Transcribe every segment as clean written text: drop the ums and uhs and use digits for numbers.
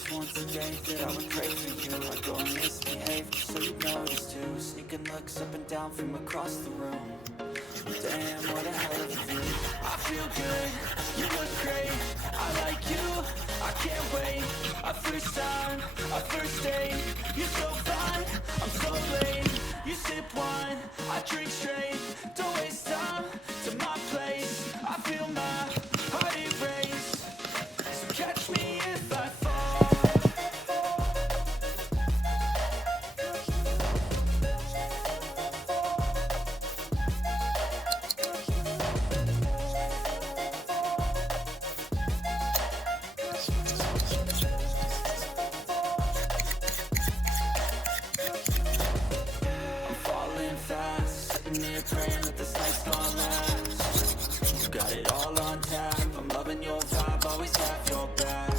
promise once a day that I would pray for you. I'd go and misbehave just so you'd notice too. Sneaking looks up and down from across the room. Damn, what a hell of a view. I feel good, you look great, I like you, I can't wait. A first time, a first date, you're so fine, I'm so late. You sip wine, I drink straight, don't waste time to my place. I feel my heart erase, so catch me if I fall. I'm falling fast, sitting here praying that this night's gonna last. You got it all on tap, I'm loving your vibe, always have your back.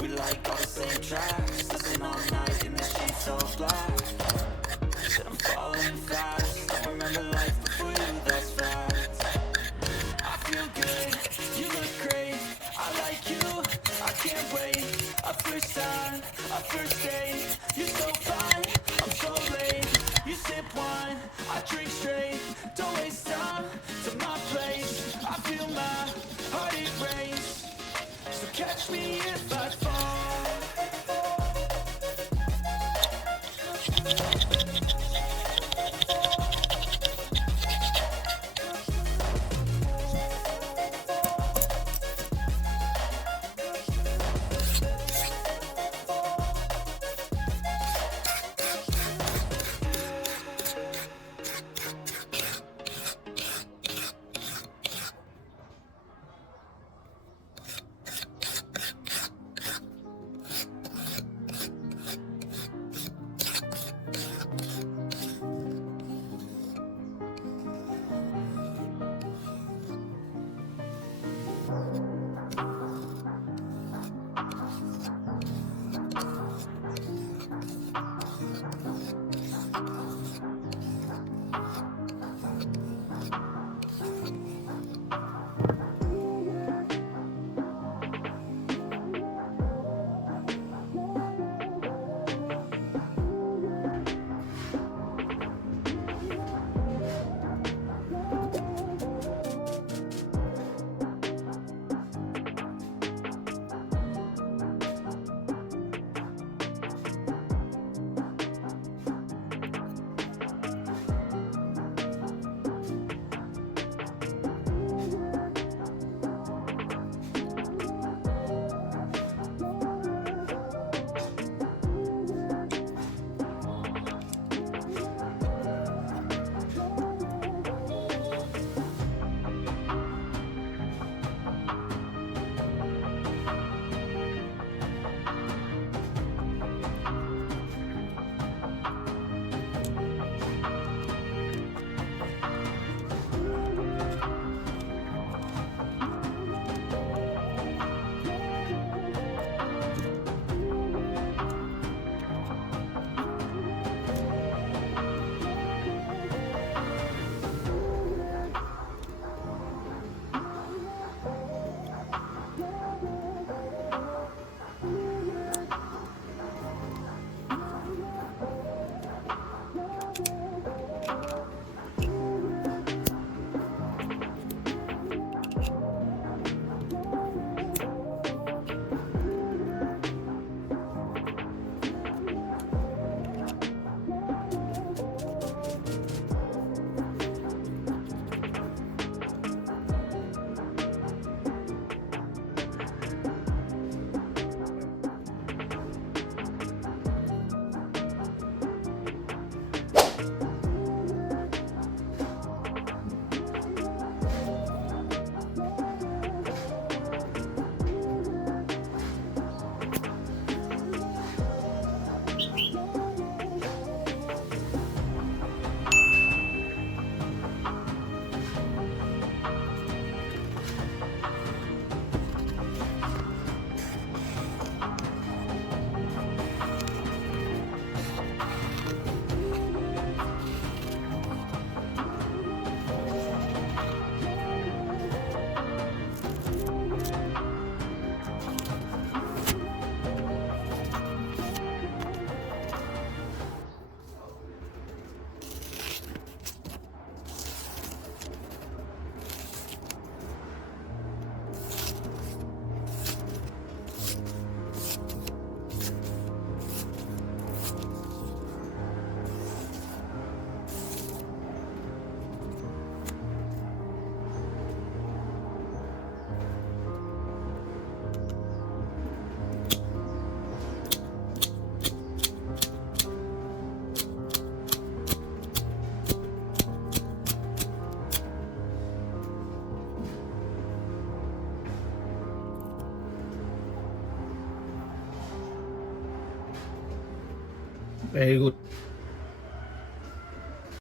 We like all the same tracks, listen all night in the sheets all black. Said I'm falling fast, don't remember life before you, that's fact. I feel good, you look great, I like you, I can't wait. A first time, a first date, you're so fine, I'm so late. You sip wine, I drink straight, don't waste time to my place. I feel my heart erase, so catch me if I fall. very good